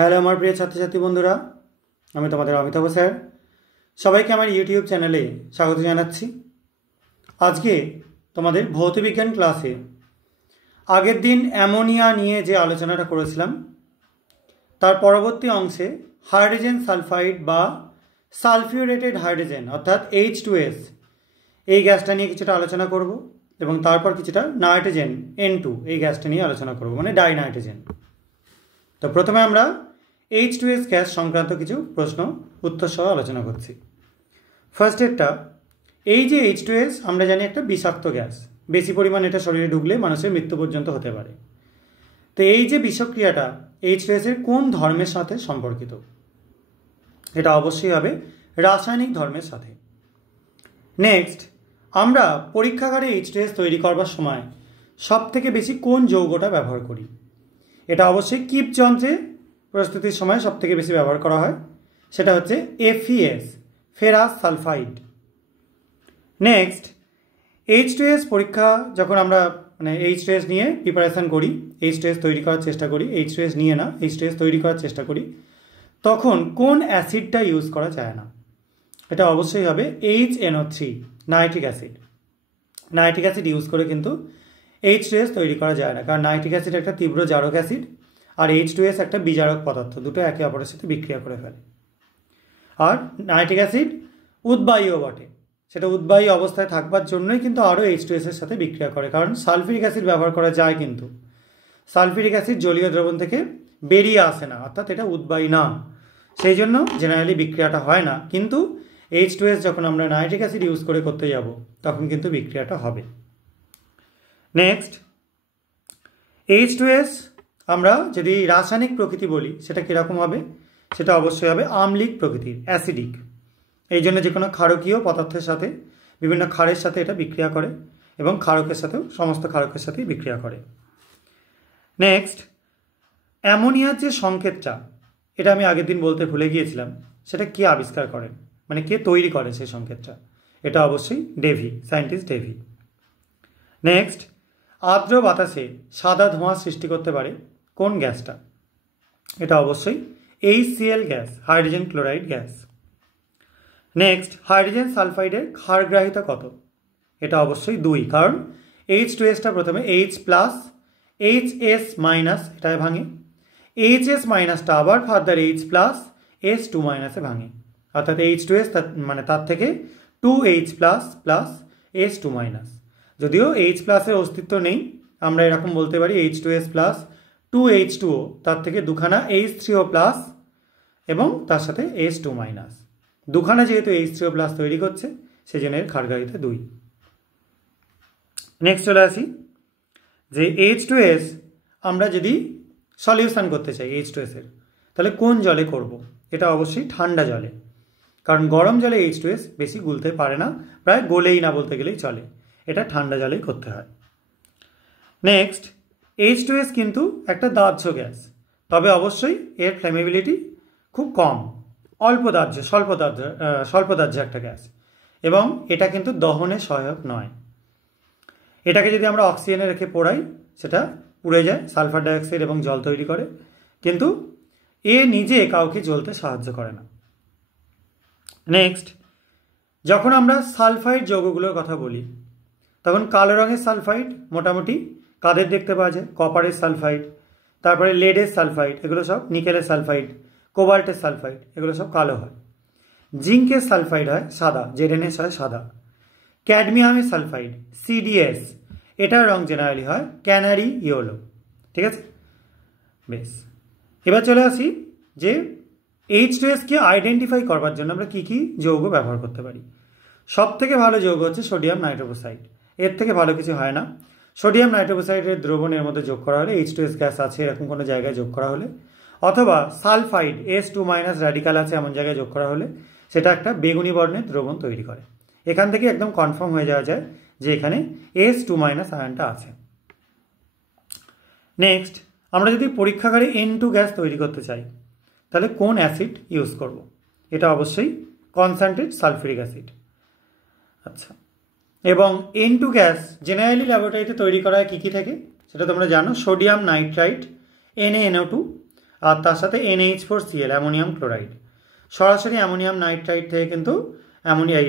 Hello আমার প্রিয় ছাত্রছাত্রী বন্ধুরা, আমি তোমাদের অমিতাভ স্যার। সবাইকে আমার ইউটিউব চ্যানেলে স্বাগত জানাচ্ছি। আজকে তোমাদের ভৌতবিজ্ঞান ক্লাসে আগের দিন অ্যামোনিয়া নিয়ে যে আলোচনাটা করেছিলাম তার পরবর্তী অংশে হাইড্রোজেন সালফাইড বা সালফিউরেটেড হাইড্রোজেন অর্থাৎ H2S এই গ্যাসটা নিয়ে কিছুটা আলোচনা করব এবং তারপর কিছুটা নাইট্রোজেন N2 এই গ্যাসটা নিয়ে আলোচনা করব, মানে ডাইনাইট্রোজেন। তো প্রথমে আমরা H2S গ্যাস সংক্রান্ত কিছু প্রশ্ন উত্তর সহ আলোচনা করছি। ফার্স্ট এরটা, এই যে H2S আমরা জানি একটা বিষাক্ত গ্যাস, বেশি পরিমাণ এটা শরীরে ঢুকলে মানুষের মৃত্যু পর্যন্ত হতে পারে। তো এই যে বিষক্রিয়াটা H2S এর কোন ধর্মের সাথে সম্পর্কিত? এটা অবশ্যই হবে রাসায়নিক ধর্মের সাথে। নেক্সট, আমরা পরীক্ষাগারে H2S তৈরি করবার সময় সব থেকে বেশি কোন যৌগটা ব্যবহার করি? এটা অবশ্যই কিপ যন্ত্রে প্রস্তুতির সময় সব থেকে বেশি ব্যবহার করা হয়, সেটা হচ্ছে FeS, ferrous sulphide. Next, H2S পরীক্ষা যখন আমরা H2S নিয়ে প্রিপারেশান করি, H2S তৈরি করার চেষ্টা করি, H2S নিয়ে না H2S তৈরি করার চেষ্টা করি, তখন কোন অ্যাসিডটা ইউজ করা যায় না? এটা অবশ্যই হবে HNO3, nitric acid. Nitric acid use করে কিন্তু H2S তৈরি করা যায় না, কারণ নাইট্রিক অ্যাসিড একটা তীব্র জারক অ্যাসিড আর H2S একটা বিজারক পদার্থ, দুটো একে অপরের সাথে বিক্রিয়া করে ফেলে। আর নাইট্রিক অ্যাসিড উদ্বায়ীও বটে, সেটা উদ্বায়ী অবস্থায় থাকবার জন্যই কিন্তু আরও H2S এর সাথে বিক্রিয়া করে, কারণ সালফিউরিক অ্যাসিড ব্যবহার করা যায় কিন্তু সালফিউরিক অ্যাসিড জলীয় দ্রবণ থেকে বেরিয়ে আসে না, অর্থাৎ এটা উদ্বায়ী না, সেই জন্য জেনারেলি বিক্রিয়াটা হয় না। কিন্তু H2S যখন আমরা নাইট্রিক অ্যাসিড ইউজ করে করতে যাব তখন কিন্তু বিক্রিয়াটা হবে। নেক্সট, H2S আমরা যদি রাসায়নিক প্রকৃতি বলি সেটা কীরকম হবে? সেটা অবশ্যই হবে আম্লিক প্রকৃতির, অ্যাসিডিক। এই জন্য যে কোনো ক্ষারকীয় পদার্থের সাথে, বিভিন্ন ক্ষারের সাথে এটা বিক্রিয়া করে এবং ক্ষারকের সাথেও, সমস্ত ক্ষারকের সাথেই বিক্রিয়া করে। নেক্সট, অ্যামোনিয়ার যে সংকেতটা, এটা আমি আগের দিন বলতে ভুলে গিয়েছিলাম, সেটা কে আবিষ্কার করেন, মানে কে তৈরি করে সেই সংকেতটা? এটা অবশ্যই ডেভি, সায়েন্টিস্ট ডেভি। নেক্সট, আর্দ্র বাতাসে সাদা ধোঁয়া সৃষ্টি করতে পারে কোন গ্যাসটা? এটা অবশ্যই HCl gas, hydrogen chloride gas. Next, hydrogen সালফাইডের ক্ষারগ্রাহিতা কত? এটা অবশ্যই 2, কারণ H2Sটা প্রথমে H+, HS- এটায় ভাঙে, HS- আবার ফার্দার H+, S2- এ ভাঙে, অর্থাৎ H2S তার থেকে 2H++ S2-। যদিও H+ এর অস্তিত্ব নেই, আমরা এরকম বলতে পারি H2S+, 2H2O, তার থেকে দুখানা H3O+ এবং তার সাথে S2-। দুখানা যেহেতু H3O+ তৈরি করছে সেই জন্য এর ক্ষারগ্রাহিতা 2। নেক্সট চলে আসি যে H2S আমরা যদি সলিউশন করতে চাই H2S এর, তাহলে কোন জলে করব? এটা অবশ্যই ঠান্ডা জলে, কারণ গরম জলে H2S বেশি গুলতে পারে না, প্রায় গলেই না বলতে গেলেই চলে, এটা ঠান্ডা জলেই করতে হয়। নেক্সট, H2S কিন্তু একটা দাহ্য গ্যাস, তবে অবশ্যই এর ফ্লেমেবিলিটি খুব কম, অল্প দাহ্য, স্বল্প দাহ্য একটা গ্যাস, এবং এটা কিন্তু দহনে সহায়ক নয়। এটাকে যদি আমরা অক্সিজেনে রেখে পোড়াই সেটা পুড়ে যায়, সালফার ডাইঅক্সাইড এবং জল তৈরি করে, কিন্তু এ নিজে কাউকে জ্বলতে সাহায্য করে না। নেক্সট, যখন আমরা সালফাইড যৌগগুলোর কথা বলি তখন কালো রঙের সালফাইড মোটামুটি কাদের দেখতে পাওয়া যায়? কপারের সালফাইড, তারপরে লেডের সালফাইড, এগুলো সব, নিকেলের সালফাইড, কোবাল্টের সালফাইড, এগুলো সব কালো হয়। জিঙ্কের সালফাইড হয় সাদা, ZnS হয় সাদা। ক্যাডমিয়ামের সালফাইড CdS, এটার রং জেনারেলি হয় ক্যানারি ইয়েলো। ঠিক আছে, বেশ। এবার চলে আসি যে H2S কে আইডেন্টিফাই করবার জন্য আমরা কী কী যৌগ ব্যবহার করতে পারি। সব থেকে ভালো যৌগ হচ্ছে সোডিয়াম নাইট্রোক্সাইড, এর থেকে ভালো কিছু হয় না। সোডিয়াম নাইট্রোক্সাইডের দ্রবণের মধ্যে যোগ করা হলে, H2S গ্যাস আছে এরকম কোনো জায়গায় যোগ করা হলে, অথবা সালফাইড S2- র্যাডিকাল আছে এমন জায়গায় যোগ করা হলে সেটা একটা বেগুনি বর্ণের দ্রবণ তৈরি করে। এখান থেকে একদম কনফার্ম হয়ে যাওয়া যায় যে এখানে S2- আয়নটা আছে। নেক্সট, আমরা যদি পরীক্ষাগারে N2 গ্যাস তৈরি করতে চাই তাহলে কোন অ্যাসিড ইউজ করব? এটা অবশ্যই কনসেন্ট্রেট সালফিউরিক অ্যাসিড। আচ্ছা, এবং N2 গ্যাস জেনারেলি ল্যাবরেটরিতে তৈরি করা হয় কী কী থেকে সেটা তোমরা জানো, সোডিয়াম নাইট্রাইট NaNO2 আর তার সাথে NH4Cl অ্যামোনিয়াম ক্লোরাইড। সরাসরি অ্যামোনিয়াম নাইট্রাইট থেকে কিন্তু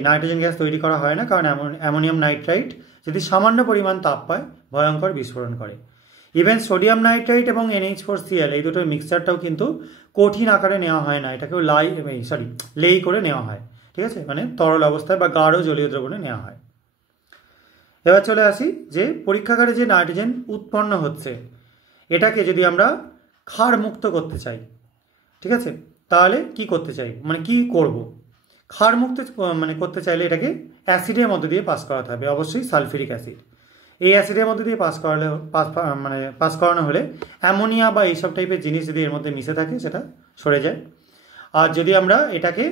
নাইট্রোজেন গ্যাস তৈরি করা হয় না, কারণ অ্যামোনিয়াম নাইট্রাইট যদি সামান্য পরিমাণ তাপ পায় ভয়ঙ্কর বিস্ফোরণ করে। ইভেন সোডিয়াম নাইট্রাইট এবং NH4Cl এই দুটোর মিক্সচারটাও কিন্তু কঠিন আকারে নেওয়া হয় না, এটাকেও লেই করে নেওয়া হয়, ঠিক আছে, মানে তরল অবস্থায় বা গাঢ় জলীয় দ্রবণে নেওয়া হয়। এবার চলে আসি যে পরীক্ষাগারে যে নাইট্রোজেন উৎপন্ন হচ্ছে এটাকে যদি আমরা ক্ষার মুক্ত করতে চাই, ঠিক আছে, তাহলে কি করতে চাই, মানে কি করব। ক্ষার মুক্ত করতে চাইলে এটাকে অ্যাসিডের মধ্যে দিয়ে পাস করাতে হবে, অবশ্যই সালফিউরিক অ্যাসিড। এই অ্যাসিডের মধ্যে দিয়ে পাস করানো হলে অ্যামোনিয়া বা এইসব টাইপের জিনিস যদি এর মধ্যে মিশে থাকে সেটা সরে যায়। আর যদি আমরা এটাকে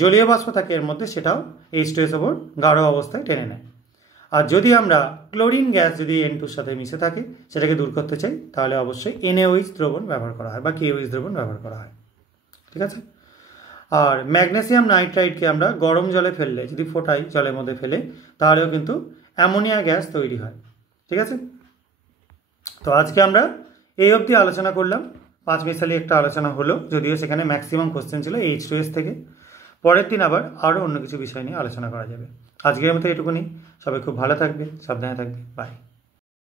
জলীয় বাষ্প থাকে এর মধ্যে, সেটাও H2SO4 গাঢ় অবস্থায় টেনে নেয়। আর যদি আমরা ক্লোরিন গ্যাস যদি N2-র সাথে মিশে থাকে সেটাকে দূর করতে চাই, তাহলে অবশ্যই NaOH দ্রবণ ব্যবহার করা হয় বা KOH দ্রবণ ব্যবহার করা হয়, ঠিক আছে। আর ম্যাগনেসিয়াম নাইট্রাইটকে আমরা গরম জলে ফেললে, যদি ফোটাই জলের মধ্যে ফেলে, তাহলেও কিন্তু অ্যামোনিয়া গ্যাস তৈরি হয়, ঠিক আছে। তো আজকে আমরা এই অবধি আলোচনা করলাম, 5 মিসালি একটা আলোচনা হলো, যদিও সেখানে ম্যাক্সিমাম কোশ্চেন ছিল H2S থেকে। পরের দিন আবার আরও অন্য কিছু বিষয় নিয়ে আলোচনা করা যাবে। আজকের মতো এটুকুনি। সবাই খুব ভালো থাকবে, সাবধানে থাকবে, বাই।